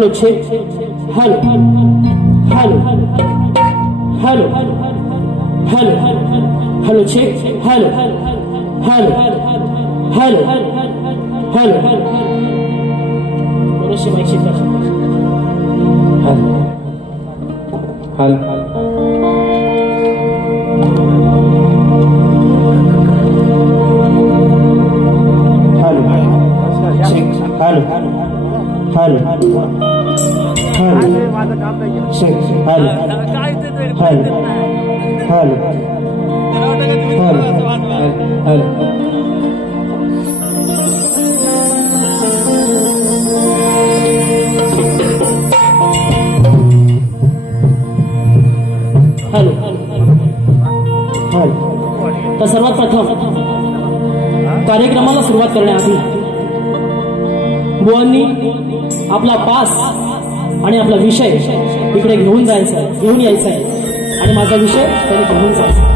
Hello check hello hello hello hello hello check hello hello hello hello थोडीशी माहिती द्या hello hello hello तर सर्वात प्रथम कार्यक्रमाला सुरुवात करण्याआधी बुवांनी आपला पास आणि आपला विषय इकडे घेऊन जायचा घेऊन यायचा आहे आणि माझा विषय त्याने घेऊन जायचा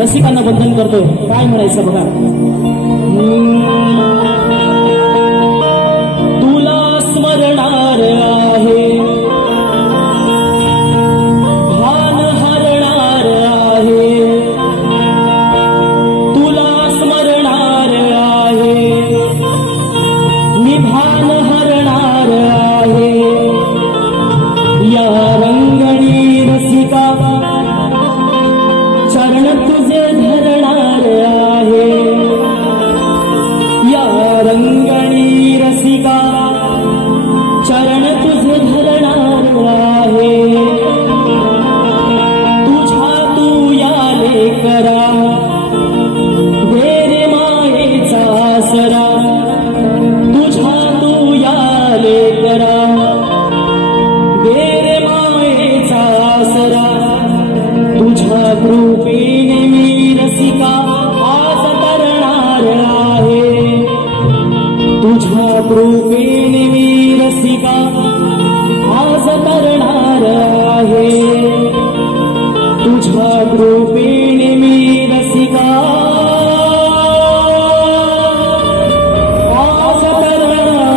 रसिकांना बंधन करतोय काय म्हणायचं बघा तुला स्मरणार आहे भान हरणार आहे तुला स्मरणार आहे मी भान हरणार आहे या रंगणी रसिका चरण तुझे धरणार आहे या रंगणी रसिका चरण तुझे धरणार आहे तुझ्या तू याले करा वेरे मायेचा आसरा तुझ्या तू याले करा वेरे मायेचा आसरा तुझ्या कृपेने मी रसिका आज तरणार आहे तुझ्या कृपेने मी रसिका आज तरणार आहे तुझ्या कृपेने मी रसिका आज तरणार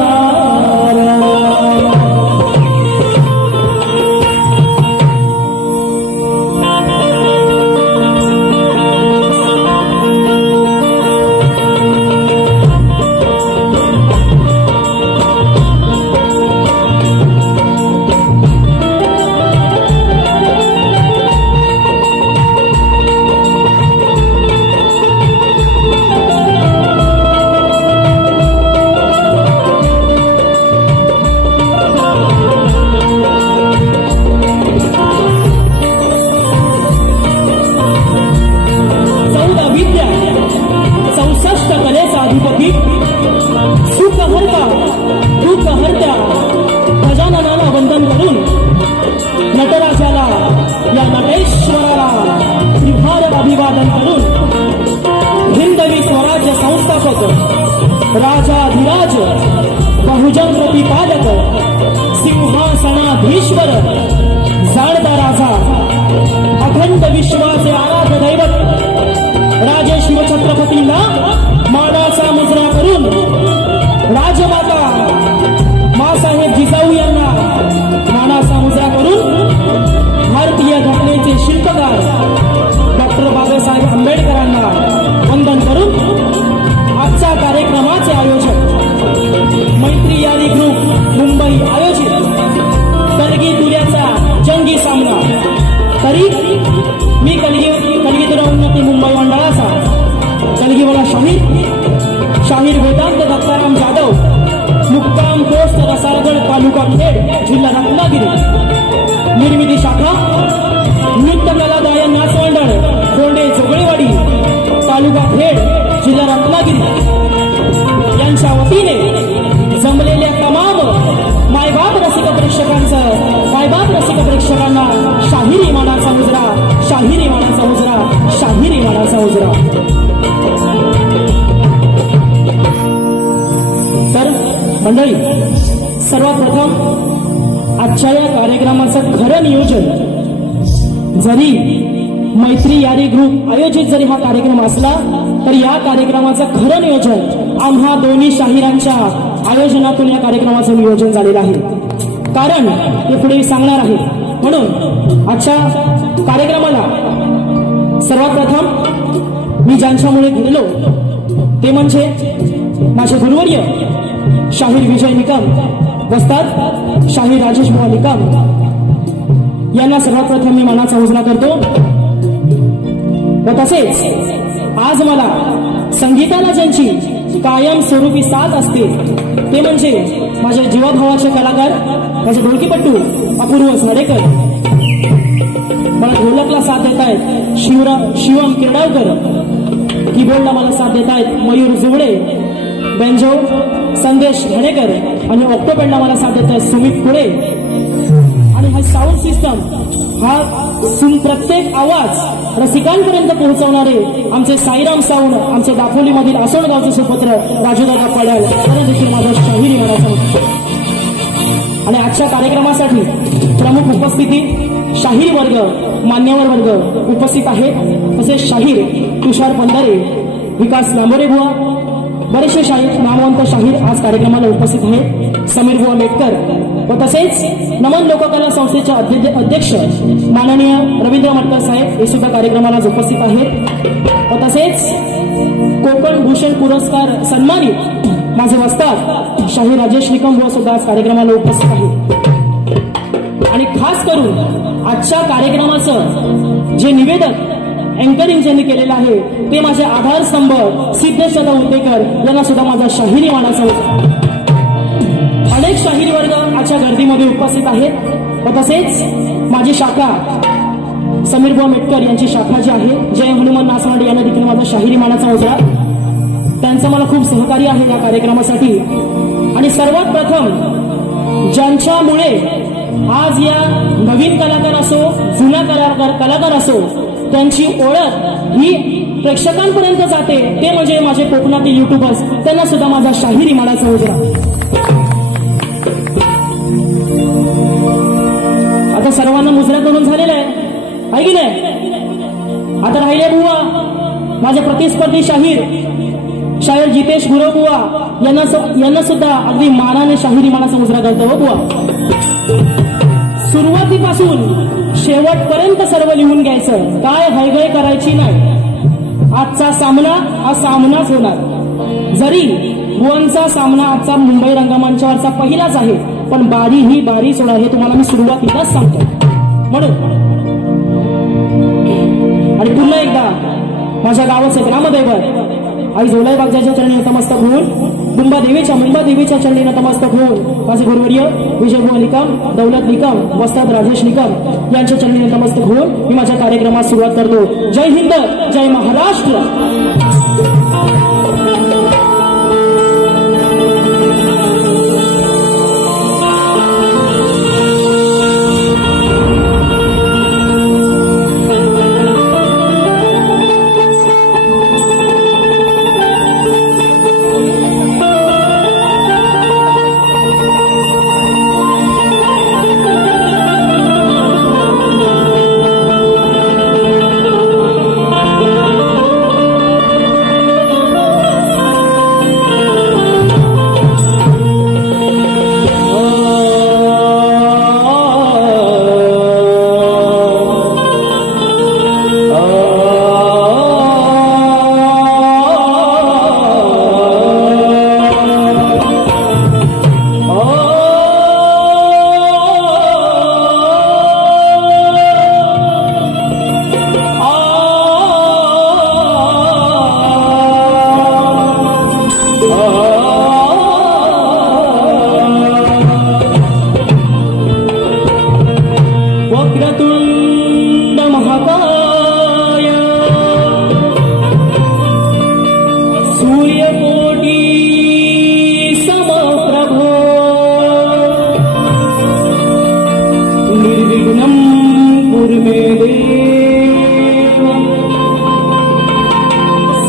राजाधिराज बहुजन प्रतिपादक सिंह धीश्वर जाणता राजा अखंड विश्वाचे आराध्य दैवत राजे शिवछत्रपतींना मानाचा मुजरा करून राजमाता मासाहेब जिजाऊ यांना मानाचा मुजरा करून भारतीय घटनेचे शिल्पकार डॉक्टर बाबासाहेब आंबेडकरांना वंदन करून आजच्या कार्यक्रमाचे आयोजक मैत्री यारी ग्रुप मुंबई आयोजित कलगी तुऱ्याचा जंगी सामना तरी मी कलगी तुरा उन्नती मुंबई मंडळाचा कलगीवाला शाहीर वेदांत दत्ताराम जाधव मुक्काम पोस्ट रसाळगड तालुका खेड जिल्हा रत्नागिरी निर्मिती शाखा नृत्य कला गायन नाच मंडळ कोंडे जोगळेवाडी तालुका खेड जिल्हा रत्नागिरी यांच्या वतीने जमलेल्या तमाम मायबाप रसिक प्रेक्षकांना शाहिरी मानाचा मुजरा शाहिरी मानाचा मुजरा शाहिरी मानाचा मुजरा। तर मंडळी, सर्वात प्रथम आजच्या या कार्यक्रमाचं खरं नियोजन जरी मैत्री यारी ग्रुप आयोजित जरी हा कार्यक्रम असला तर या कार्यक्रमाचं खरं नियोजन आम्हा दोन्ही शाहिरांच्या आयोजनातून या कार्यक्रमाचं नियोजन झालेलं आहे। कारण ते पुढे सांगणार आहे। म्हणून आजच्या कार्यक्रमाला सर्वात प्रथम मी ज्यांच्यामुळे घडलो ते म्हणजे माझे गुरुवर्य शाहीर विजय निकम वस्ताद शाहीर राजेश बुवा निकम यांना सर्वात प्रथम मी मानाचा मुजरा करतो। व तसेच आज मला संगीताला ज्यांची कायम स्वरूपी साथ असते ते म्हणजे माझे जीवाभावाचे कलाकार माझे ढोलकीपट्टू अपूर्व साडेकर, मला ढोलकला साथ देत आहेत शिवम किरडावकर, कीबोर्डला मला साथ देत आहेत मयूर जुगडे, बेंजो संदेश घणेकर आणि ऑक्टोपॅडला मला साथ देत आहेत सुमित पुढे आणि हा साऊंड सिस्टम हा प्रत्येक आवाज रसिकांपर्यंत पोहोचवणारे आमचे साईराम साऊंड आमचे दापोलीमधील आसोळगावचे सुपुत्र राजूदादा पड्याल त्यांना देखील माझा शाहिरी म्हणायचा। आणि आजच्या कार्यक्रमासाठी प्रमुख उपस्थिती शाहीर वर्ग मान्यवर वर्ग उपस्थित आहेत। तसेच शाहीर तुषार पंधारे, विकास लांबोरे बुवा, बरेचसे शाहीर नामवंत शाहीर आज कार्यक्रमाला उपस्थित आहेत। समीर बुवा मेटकर व तसेच नमन लोककला संस्थेचे अध्यक्ष माननीय रवींद्र मटकर साहेब हे सुद्धा कार्यक्रमाला उपस्थित आहेत। व तसेच कोकण भूषण पुरस्कार सन्मानित माझे वस्ताद शाहीर राजेश निकम बुवा सुद्धा आज कार्यक्रमाला उपस्थित आहेत। आणि खास करून आजच्या कार्यक्रमाचं जे निवेदक अँकरिंग ज्यांनी केलेलं आहे ते माझे आधारस्तंभ सिद्धेशदा उद्देकर यांना सुद्धा माझा शाहिरी मानाचा होता। अनेक शाहीर वर्ग आजच्या गर्दीमध्ये उपस्थित आहेत। व तसेच माझी शाखा समीर बुवा मेटकर यांची शाखा जी आहे जय हनुमान नाचवाडी यांना देखील माझा शाहिरी मानाचा होता। त्यांचं मला खूप सहकार्य आहे या कार्यक्रमासाठी। आणि सर्वात प्रथम ज्यांच्यामुळे आज या नवीन कलाकार असो जुना कलाकार असो त्यांची ओळख ही प्रेक्षकांपर्यंत जाते ते म्हणजे माझे कोकणातील युट्यूबर्स, त्यांना सुद्धा माझा शाहिरी मानाचा होता। आता सर्वांना मुजरा करून झालेला आहे की नाही? आता राहिले बुवा माझे प्रतिस्पर्धी शाहीर जितेश गुरव बुवा यांना सुद्धा अगदी मानाने शाहिरी मानाचा मुजरा करतो हो बुवा। सुरुवातीपासून शेवटपर्यंत सर्व लिहून घ्यायचं, काय हयगय करायची नाही। आजचा सामना हा सामनाच होणार। जरी बुवांचा सामना आजचा मुंबई रंगमंचावरचा पहिलाच आहे पण बारी ही बारी सोडा हे तुम्हाला मी सुरुवातीलाच सांगतो। म्हणून आणि पुन्हा एकदा माझ्या गावाचे ग्रामदैवत आई जोलाई बागजाच्या चरणी नतमस्तक होऊन मुंबा देवीच्या चरणी नतमस्तक होऊन माझे गुरुवर्य विजयबुवा निकम, दौलत निकम, वस्ताद राजेश निकम यांच्या चरणी नतमस्तक होऊन मी माझ्या कार्यक्रमास सुरुवात करतो। जय हिंद, जय महाराष्ट्र।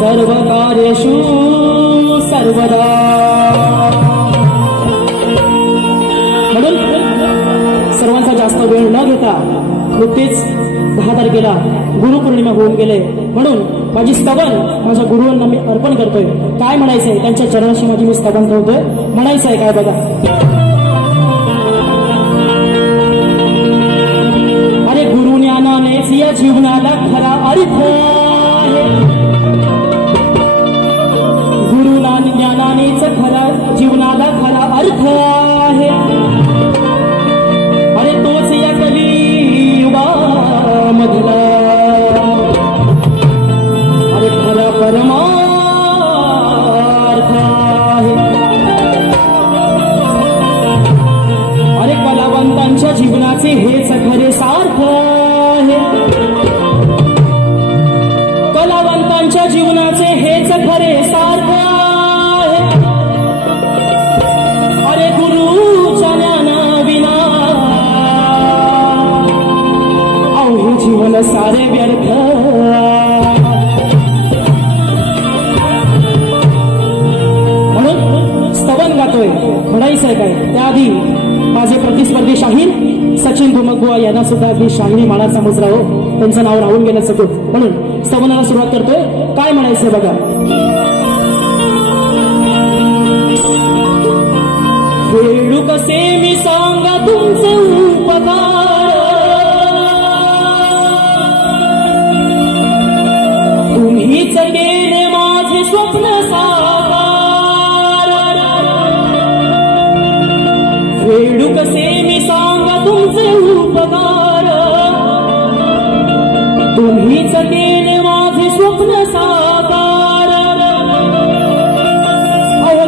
सर्व कार्येषु सर्वदा। म्हणून सर्वांचा जास्त वेळ न घेता नुकतीच 10 तारखेला गुरुपौर्णिमा होऊन गेले, म्हणून माझी स्तवन माझ्या गुरुवांना मी अर्पण करतोय। काय म्हणायचंय त्यांच्या चरणाशी माझी मी स्तवन ठेवतोय, म्हणायचंय काय बघा। अरे गुरु ज्ञानानेच या जीवनाला खरा अर्थ आहे, गुरु ज्ञानानेच खरा जीवनाला खरा अर्थ आहे। अरे तोच या कलियुगामधला अरे खरा परमार्थ आहे। अरे कलावंतांच्या जीवनाचे हेच खरे सार्थ आहे, कलावंतांच्या जीवनाचे हेच खरे सार्थ आहे। अरे गुरुच्या ज्ञानाविना अवघे जीवन सारे व्यर्थ। म्हणून स्तवन गातोय, म्हणायचंय काय त्याआधी माझे प्रतिस्पर्धी शाहीर सचिन धुमकबुवा यांना सुद्धा अगदी शाहिरी मानाचा मुजरा हो, त्यांचं नाव राहून गेलं चुकून, म्हणून स्तवनाला सुरुवात करतोय। काय म्हणायचंय बघा। वेळू कसे मी सांगा तुमचे उपकार, तुम्हीच केले माझे स्वप्न साकार। वेळू कसे मी सांगा तुमचे उपकार, तुम्हीच केले माझे स्वप्न साकार।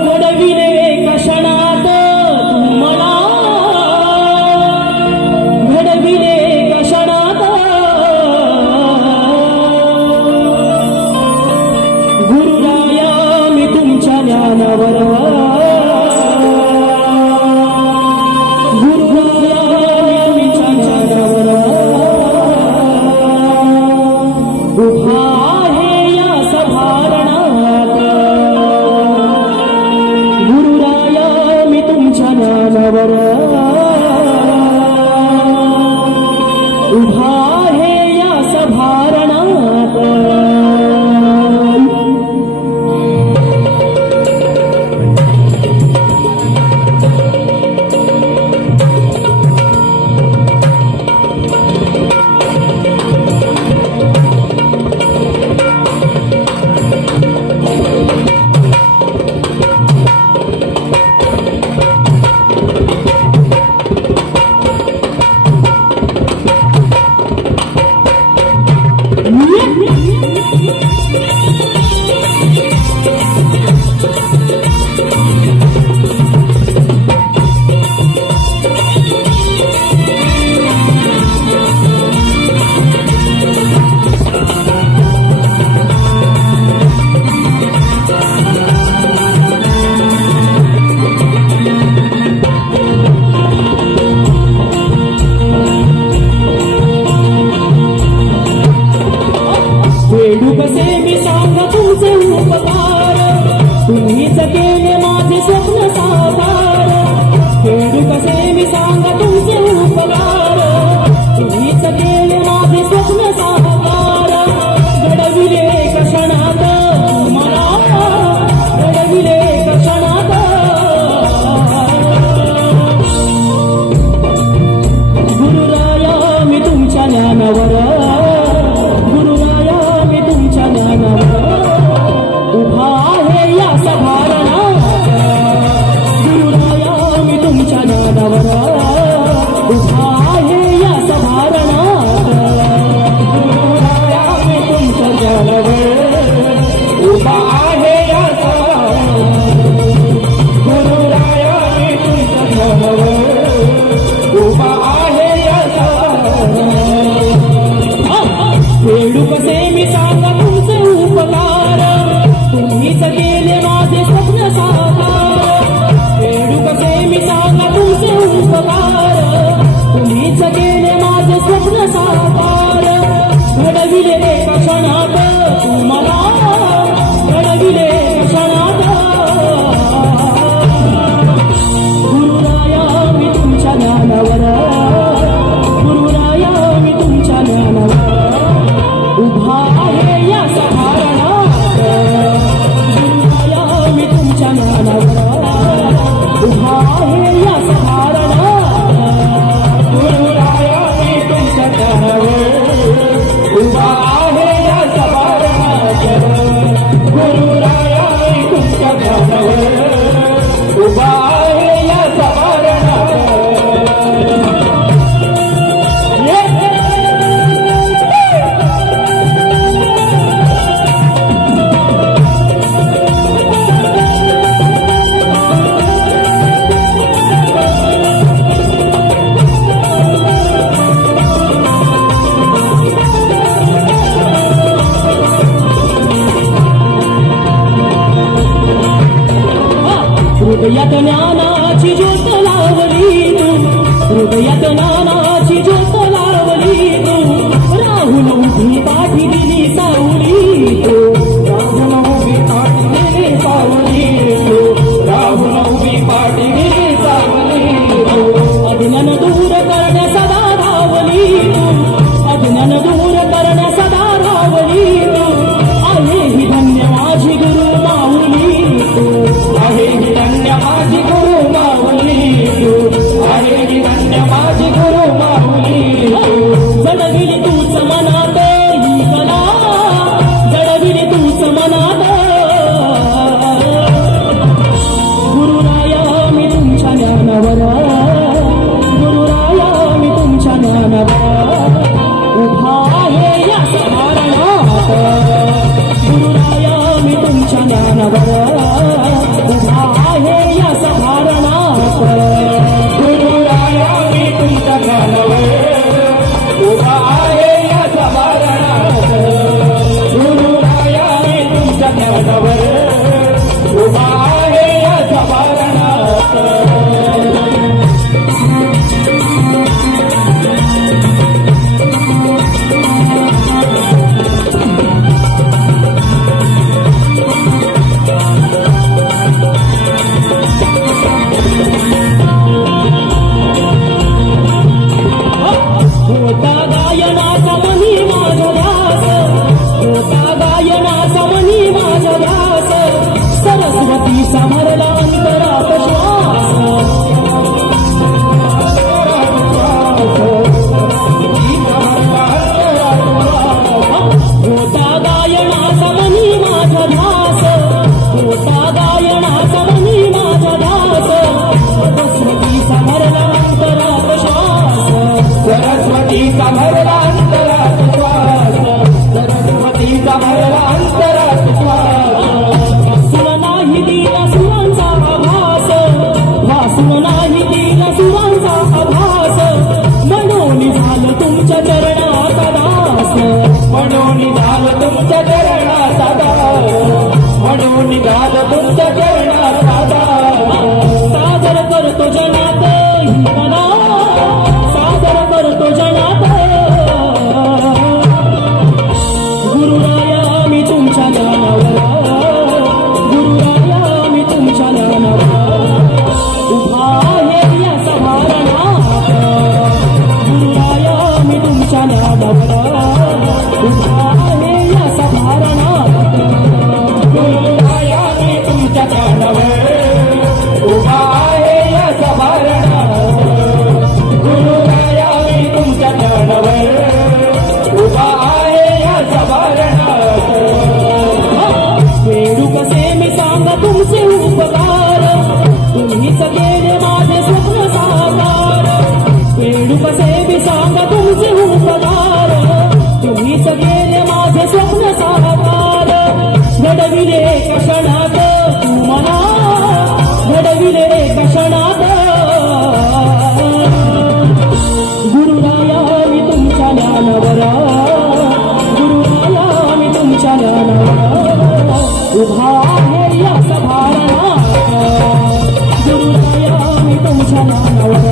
घडविले एका क्षणात तुम्हाला, घडविले एका क्षणात गुरुराया मी तुमच्या ज्ञानावर, गुरुराया मी तुमच्या ज्ञानावर उभा आहे या सभारणात, गुरुराया मी तुमच्या ज्ञानावर उभा आहे या सभारणात। वेडू कसे मी सांगा तुमचे उपकार, तुम्हीच केले माझे स्वप्न साकार। वेडू कसे मी सांगा तुमचे उपकार, तुम्हीच केले माझे स्वप्न साकार। घडविले एका क्षणात तुम्हाला, घडविले एका क्षणात गुरुराया मी तुमच्या ज्ञानावर, उभा आहे या सभारणात, गुरुराया मी तुमच्या ज्ञानावर हृदयात ज्ञानाची ज्योत लावली तू, हृदयात ज्ञानाची ज्योत लावली तू, राहुल उभी पाठी दिली सावली तू, राहुल उभी पाठी दिली सावली तू, राहुल उभी पाठी दिली सावली तू, अज्ञान दूर करण्या सदा धावली तू, अज्ञान दूर करण्या सदा धावली तू, आहे ही धन्य माझी गुरु माऊली तू, आहे ही धन्य माझी गुरु माऊली तू, आहे ही धन्य माझी गुरु माऊली तू, जडविली तूच मनात ही कला, जडविली तूच मनात, गुरुराया मी तुमच्या ज्ञानावर, गुरुराया मी तुमच्या ज्ञानावर उभा आहे या सभारणात, गुरुराया मी तुमच्या ज्ञानावर उभा आहे या सभारणात, गुरुराया मी तुमच्या ज्ञानावर उभा आहे या सभारणात, गुरुराया मी तुमच्या ज्ञानावर उभा आहे या सभारणात. होता गायनाचा मनी माझा ध्यास, होता गायनाचा मनी माझा ध्यास, सरस्वती समरला अंतरात श्वास, होता गायनाचा मनी माझा ध्यास, होता गायनाचा मनी माझा ध्यास, सरस्वती समरला अंतरात श्वास, सरस्वतीचा भरला अंतरात श्वास, सरस्वतीचा भरला अंतरात श्वास, वासुन नाही दिला सुरांचा आभास, वासुन नाही दिला सुरांचा आभास, म्हणून झालं तुमच्या चरणाचा दास, म्हणून झालं तुमच्या चरणाचा दास, म्हणून झालं तुमच्या चरणाचा दास, सादर करतो जनात ही कला, सादर करतो जनात, गुरुराया मी तुमच्या ज्ञानावर, गुरुराया मी तुमच्या ज्ञानावर उभा आहे या सभारणात, गुरुराया मी तुमच्या ज्ञानावर उभा आहे या सभारणात, गुरुराया मी तुमच्या ज्ञानावर उभा आहे या सभारणात, गुरुराया मी तुमच्या ज्ञानावर उभा आहे या सभारणात. वेडू कसे मी सांगा तुमचे उपकार, तुम्हीच केले माझे स्वप्न साकार, वेडू कसे मी सांगा तुमचे उपकार, तुम्हीच केले माझे स्वप्न साकार, घडविले एका क्षणात तू मला, घडविले एका क्षणात, गुरुराया मी तुमच्या ज्ञानावर, गुरुराया मी तुमच्या ज्ञानावर उभा आहे या सभारणात, गुरुराया मी तुमच्या ज्ञानावर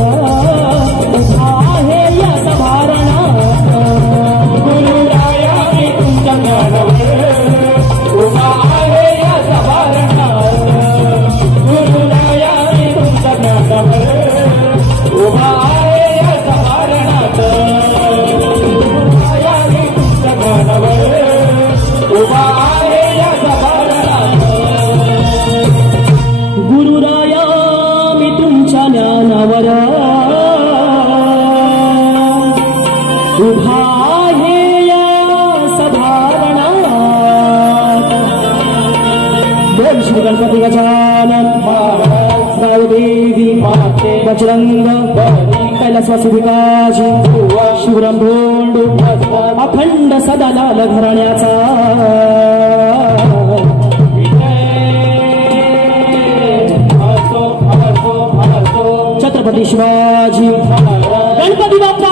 उभा आहे या सभारणात, गुरुराया मी तुमच्या ज्ञानावर उभा आहे या सभारणात, गुरुराया मी तुमच्या ज्ञानावर उभा आहे या सभारणात, गुरुराया मी तुमच्या ज्ञानावर उभा आहे या सभारणात, गुरुराया मी तुमच्या ज्ञानावर उभा आहे या सभारणात. बोल श्री गणपती गजानन देवी बजरंग कैलासवासी विकाजी शिवराम भोंडू अखंड सदा लाल घराण्याचा छत्रपती शिवाजी गणपती बाप्पा.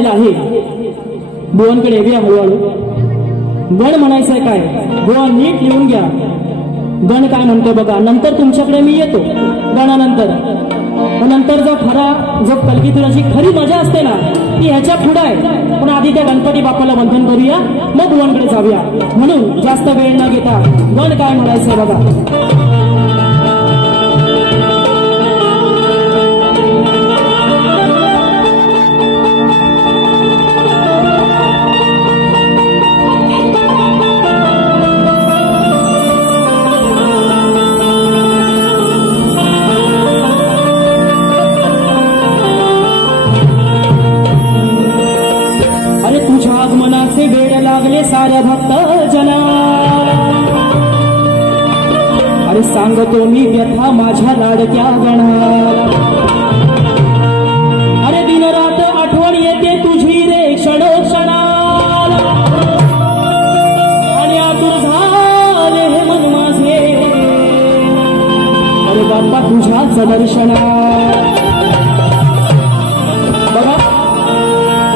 आलेला आहे. बुवांकडे येऊया हळूहळू. गण म्हणायचंय काय बुवा नीट लिहून घ्या. गण काय म्हणतो बघा. नंतर तुमच्याकडे मी येतो गणानंतर. नंतर जो कलगीतुराची खरी मजा असते ना ती ह्याच्या पुढे आहे. पण आधी त्या गणपती बाप्पाला वंदन करूया मग बुवांकडे जाऊया. म्हणून जास्त वेळ न घेता गण काय म्हणायचंय बघा. आगमनाचे वेळ लागले साऱ्या भक्त जना. अरे सांगतो मी व्यथा माझ्या लाडक्या गणा. अरे दिनरात आठवण येते तुझी रे क्षणोक्षणाला. आणि आतुर झाले हे मन माझे अरे बाप्पा तुझ्याच दर्शना. बघा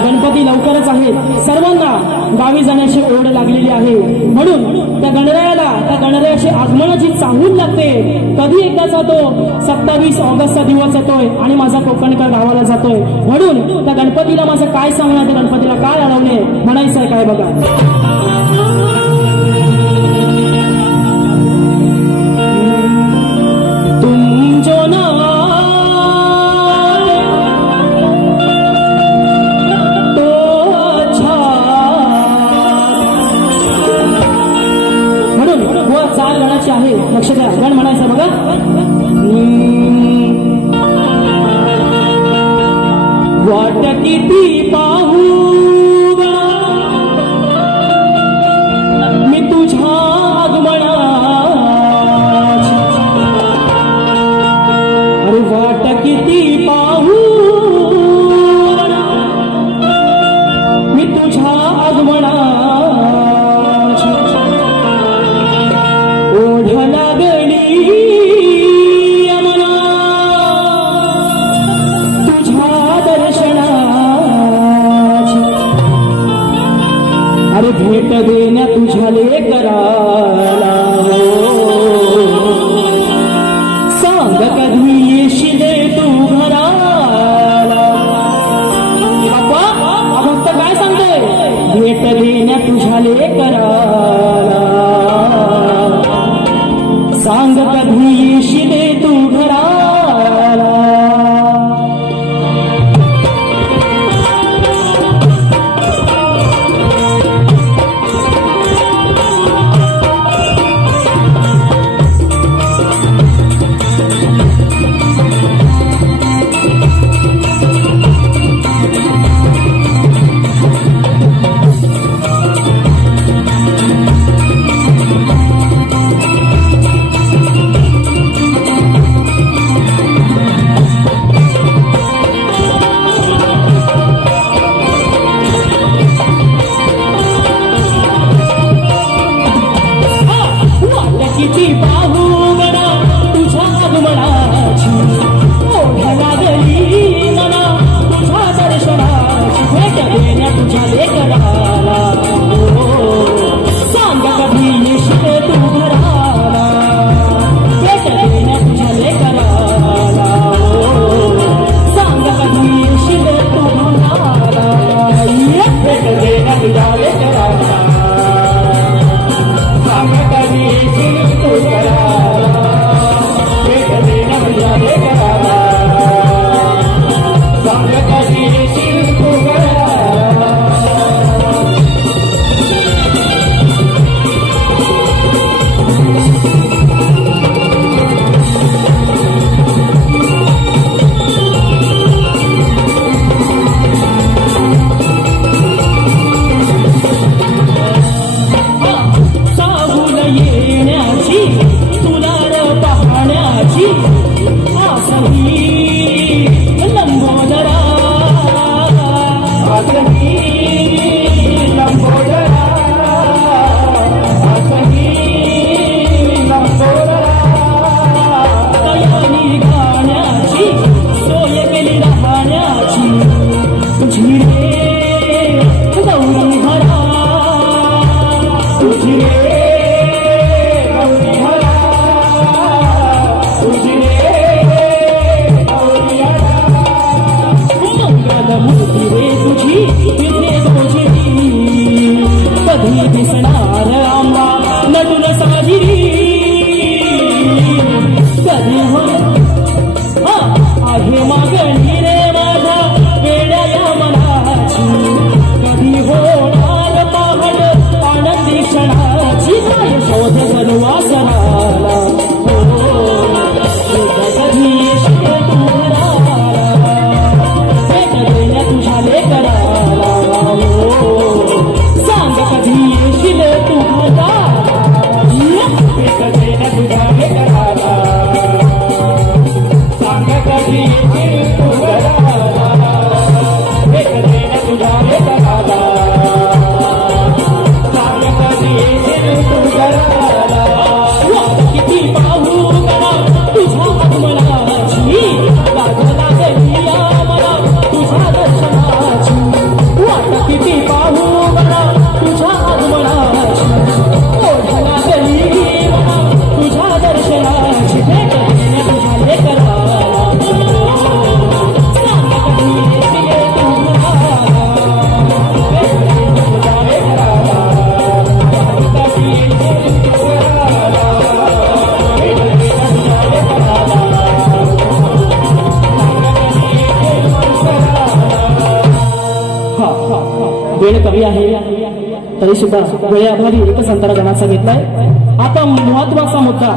गणपती लवकरच आहेत. सर्वांना गावी जाण्याची ओढ लागलेली आहे. म्हणून त्या गणरायाची आगमनाची चाहूल लागते. कधी एकदा जातो 27 ऑगस्टचा दिवस येतोय आणि माझा कोकणकर गावाला जातोय. म्हणून त्या गणपतीला माझं काय सांगणार. त्या गणपतीला काय अडवले म्हणायचंय काय बघा. तुम जो ना आहे. लक्ष द्या. गण म्हणायचं बघा. वाट किती पाहू मी तुझ्या आगमनाची. अरे वाट किती पाहू मी तुझ्या आगमनाची. ओढ लागली यमना तुझ्या दर्शनाची. अरे भेट देण्या तुझ्या लेकराला. सांग कधी येशील तू घराला. बाप्पा हा भक्त काय सांगतोय. भेट देण्या तुझ्या लेकराला. सांग कधी येशील तू घराला. किती पाहू गणा तुझ्या आगमनाची. ओढ लागली मना तुझ्या दर्शनाची. भेट देण्या तुझ्या लेकराला. सांग कधी येशील तू घराला. भेट देण्या तुझ्या लेकराला. सांग कधी येशील तू घराला. भेट देण्या तुझ्या लेकराला. सांग कधी येशील तू घराला. भेट देण्या तुझ्या लेकराला. सांग कधी येशील तू घराला. वेळ कमी आहे तरी सुद्धा वेळेअभावी एकच अंतरा गणाचा घेतलाय। आता महत्वाचा मुद्दा,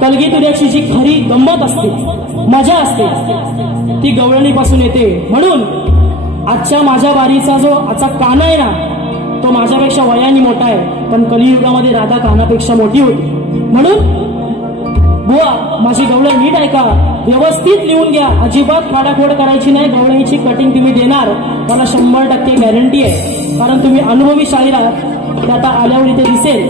कलगी तुऱ्याची जी खरी गंमत असते, मजा असते, ती गवळणीपासून येते। म्हणून आजच्या माझ्या बारीचा जो आजचा कान्हा आहे ना, तो माझ्यापेक्षा वयाने मोठा आहे, पण कलियुगामध्ये राधा कान्हापेक्षा मोठी होती। म्हणून बुवा माझी गवळण नीट ऐका, व्यवस्थित लिहून घ्या, अजिबात फाडाफोड करायची नाही। गवळणीची कटिंग तुम्ही देणार, मला 100% गॅरंटी आहे, कारण तुम्ही अनुभवी शाहीर आहात, ते आता आल्यावर इथे दिसेल।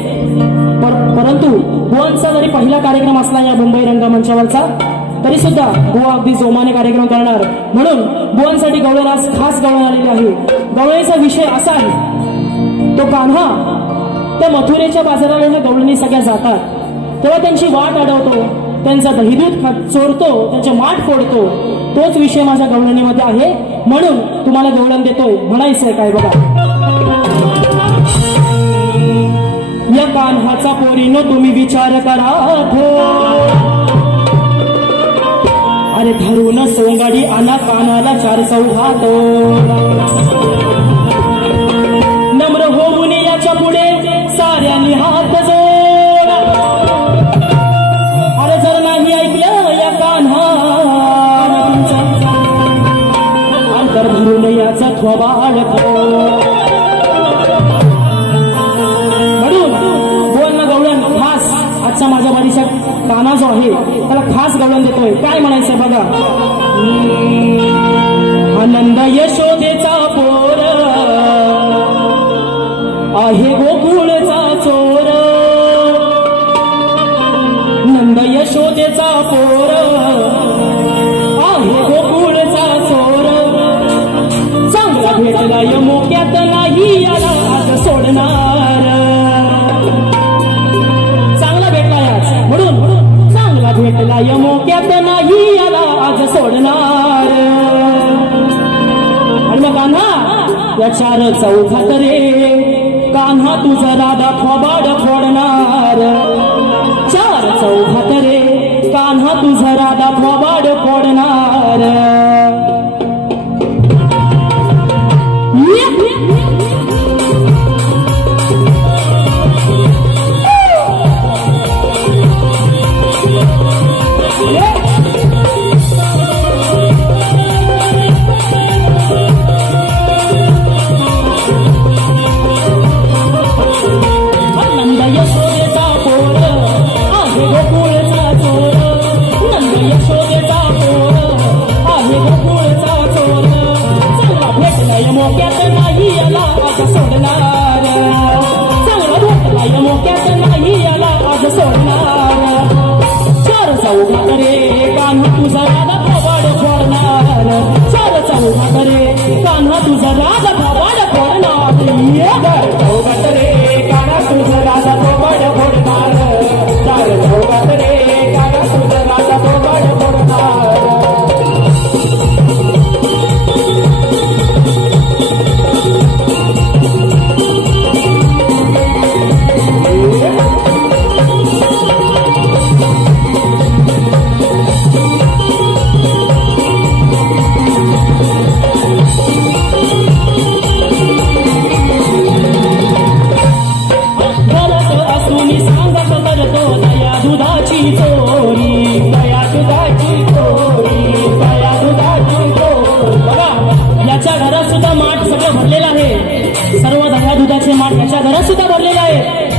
परंतु बुवांचा जरी पहिला कार्यक्रम असला या मुंबई रंगमंचावरचा, तरी सुद्धा बुवा अगदी जोमाने कार्यक्रम करणार। म्हणून बुवांसाठी गवळण आज खास गवळण आलेली आहे। गवळणीचा विषय असा आहे, तो कान्हा त्या मथुरेच्या बाजाराला ह्या गवळणी सगळ्या जातात, तेव्हा त्यांची वाट अडवतो, त्यांचा दहीदूध चोरतो, त्यांचे माठ फोडतो। तोच विषय माझ्या गवळणीमध्ये आहे, म्हणून तुम्हाला गवळण देतोय। म्हणायचंय काय बघा, या कान्हाचा पोरीनो तुम्ही विचार करा अरे धरून सोंगाडी आना कानाला 4 चौघात, नम्र होऊन याच्या पुढे साऱ्यांनी हात जोड, अरे जर नाही ऐकलं या कान्हा अंतर भरून याचा थोबाड। म्हणून बोलणं गवळण खास आजच्या माझ्या बारीच्या कान्हा जो आहे त्याला खास गवळण देतोय। काय म्हणायचंय बघा, आनंद यशोदेचा पोर आहे गोकुळचा चोर, नंद यशोदेचा पोर आहे गोकुळचा चोर, चांगला भेटला यमोक्यात नाही याला आज सोडणार, चांगला भेटला याच, म्हणून चांगला भेटला यमोक्यात नाही याला आज सोडणार। आणि मग कान्हा या 4 चौघात रे, कान्हा तुझा राधा थोबाड फोडणार, 4 चौघात रे, कान्हा तुझा राधा थोबाड फोडणार।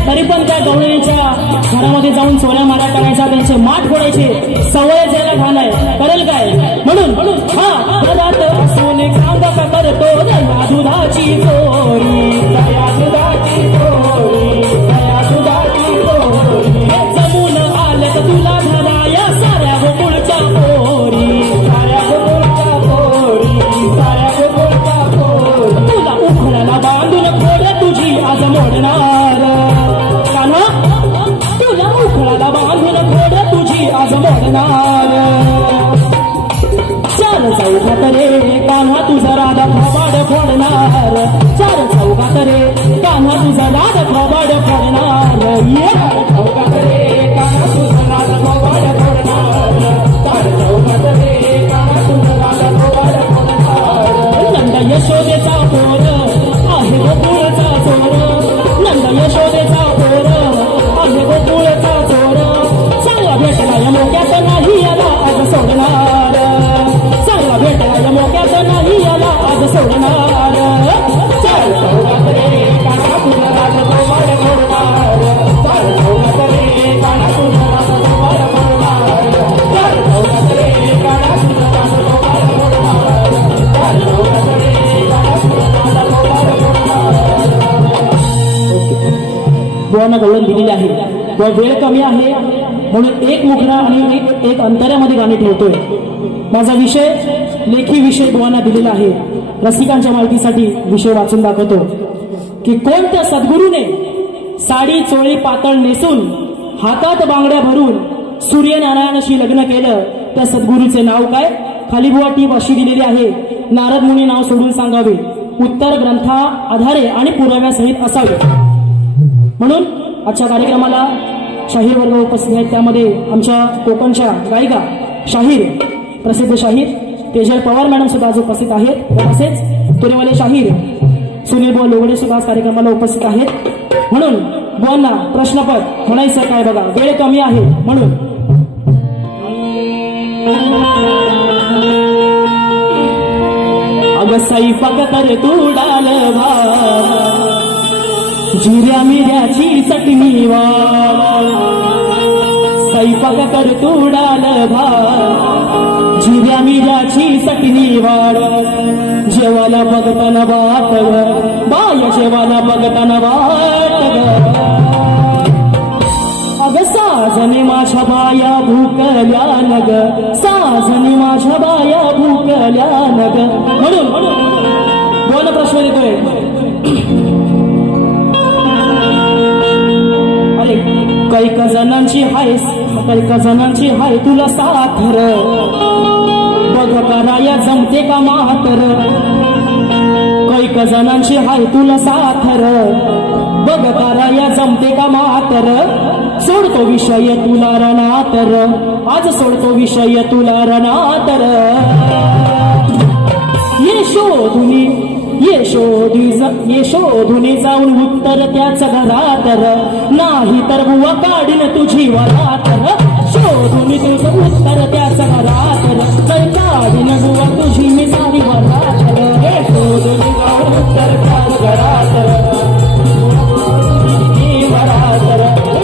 तरी पण त्या गवळणीच्या घरामध्ये जाऊन चोऱ्या मारा करायचा, त्यांचे माठ फोडायचे, सवय जायला घाण आहे, करेल काय? म्हणून हा घरात असून काम का करतो दया दुधाची चोरी, दया दुधाची चोरी, दया दुधाची चोरी, जमून आलं तर तुला धराया साऱ्या गोकुळच्या पोरी, साऱ्या गोकुळच्या पोरी, साऱ्या गोकुळच्या पोरी, तुला उखळाला बांधून फोड तुझी आज मोडणार, कान्हा तुला उखळाला बांधून फोड तुझी आज मोडणार, चार चौघात रे कान्हा तुझा राधा थोबाड फोडणार, चार चौघात रे कान्हा तुझा राधा थोबाड फोडणार, चौघात रे कान्हा तुझा राधा थोबाड फोडणार, चार चौघात रे कान्हा तुझा राधा थोबाड फोडणार, नंद यशोदेचा पोर बुवांना गवळण दिलेली आहे. व वेळ कमी आहे म्हणून एक मुखडा आणि एक अंतऱ्यामध्ये गाणी ठेवतोय. माझा विषय लेखी विषय बुवांना दिलेला आहे. रसिकांच्या माहितीसाठी विषय वाचून दाखवतो की कोणत्या सद्गुरूने साडी चोळी पातळ नेसून हातात बांगड्या भरून सूर्यनारायणाशी लग्न केलं त्या सद्गुरूचे नाव काय? खाली बुवा टीप अशी दिलेली आहे. नारद मुनी नाव सोडून सांगावे, उत्तर ग्रंथा आधारे आणि पुराव्यासहित असावे. म्हणून आजच्या कार्यक्रमाला शाहीर वर्ग उपस्थित आहेत. त्यामध्ये आमच्या कोकणच्या गायिका शाहीर प्रसिद्ध शाहीर तेजल पवार मॅडम सुद्धा आज उपस्थित आहेत. तसेच तुरेवाले शाहीर सुनील बुवा लोगडे सुद्धा आज कार्यक्रमाला उपस्थित आहेत. म्हणून बुवांना प्रश्नपद म्हणायचं काय बघा, वेळ कमी आहे म्हणून. अग सैपाक तर तू डाल जिऱ्या मिऱ्याची चटणी वाळ, सैपाक कर तू डाल जिऱ्या मिऱ्याची चटणी वाळ. जेवाला बघताना वाट बाय, जेवाला बघताना वाट अग साजने माझ्या बाया भूकल्या नग, साजने माझ्या बाया भूकल्या नग. म्हणून दोन प्रश्न देतोय. अरे कैक जणांची हाय तुला साथर, बघ कराया जमते का म्हातर. कैक जणांची हाय तुला साथर, बघ कराया जमते का म्हातर. सोडतो विषय तुला रणातर, आज सोडतो विषय तुला रणातर. ये शोधुनी जाऊन उत्तर त्याच घरातर, नाही तर बुवा काढीन तुझी वरातर. शोधुनी तुझं उत्तर त्याच घरातर, तर काढीन बुवा तुझी मी सारी वरातर. शोधुनी जाऊन उत्तर त्याच घरातर, वरातर.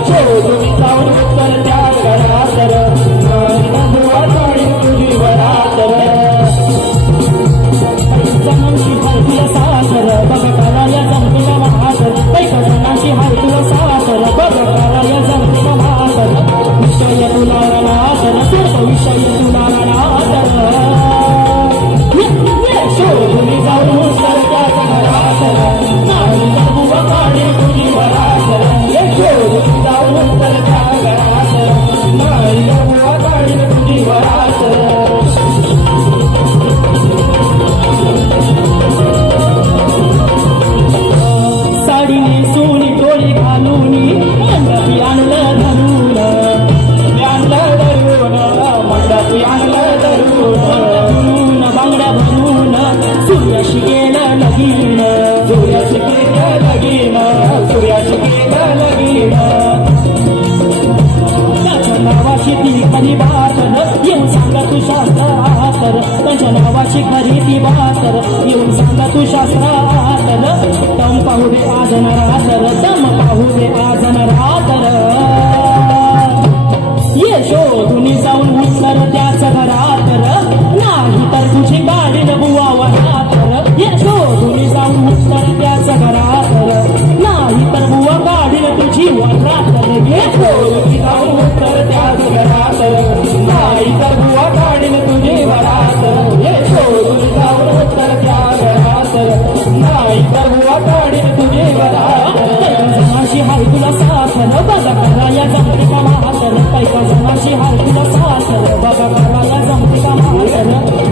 शोधुनी जाऊन उत्तर त्याच घरातर, काढीन बुवा काढीन तुझी वरातर. जनांची हाय तुला सासर, बघ कराया जमते का म्हातर. कैका जनांची हाय तुला सासर, बघ कराया जमते का म्हातर. विषय तुला रणातर, सोडतो विषय तुला रणातर. शोधुनी जाऊन उत्तर त्याच घरातर, नाही तर बुवा काढीन तुझी वरातर. शोधुनी जाऊन उत्तर त्याच घरातर, नाही तर बुवा काढीन तुझी वरातर. साडी नेसून टोळी घालून मंडपी आणलं धरून, आणलं धरून, मंडपी आणलं धरून. बांगड्या भरून सूर्याशी गेलं लगीन, सूर्याशी गेलं लगीन, सूर्याशी गेलं लगीन. त्याच्या नावाची ती खरी बातर, येऊन सांगा तू शास्त्रातर. त्यांच्या नावाची खरी ती बातर, येऊन सांगा तू शास्त्रातर. दम पाहू दे आज नरातर, दम पाहू दे आज नरातर. ये शोधुनी जाऊन उत्तर त्याच घरातर, नाही तर तुझी काढीन बुवा वरातर. ये शोधुनी जाऊन उत्तर त्याच घरातर, नाही तर बुवा काढीन तुझी वरातर. ये शोधुनी जाऊन उत्तर त्याच घरातर, नाही तर बुवा काढीन तुझी वरातर. ये शोधुनी जाऊन उत्तर त्याच घरातर, नाही तर बुवा काढीन तुझी वरातर. कैका जनांची हाय तुला सासर, बघा कराया जमते का म्हातर. कैका जनांची हाय तुला सासर, बघा कराया जमते का म्हातर.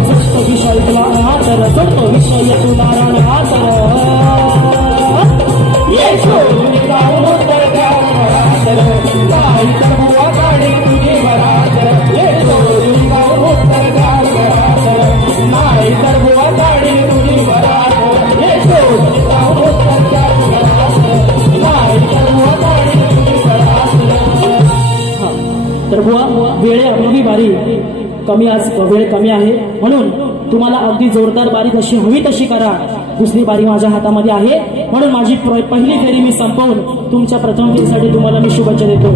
सोडतो विषय तुला रणातर, सोडतो विषय तुला रणातर. ये शोधुनी जाऊन उत्तर त्याच घरातर, नाही तर बुवा काढीन तुझी वरातर. ये शोधुनी जाऊन उत्तर त्याच घरातर, नाही तर बुवा काढीन तुझी वरातर. ये शोधुनी जाऊन उत्तर त्याच घरातर, नाही तर बुवा काढीन तुझी वरातर. तर बुवा वेळ अगदी बारी कमी, आज वेळ कमी आहे म्हणून तुम्हाला अगदी जोरदार बारी जशी हवी तशी करा. दुसरी बारी माझ्या हातामध्ये आहे म्हणून माझी पहिली फेरी मी संपवून तुमच्या प्रथम फेरीसाठी तुम्हाला मी शुभेच्छा देतो.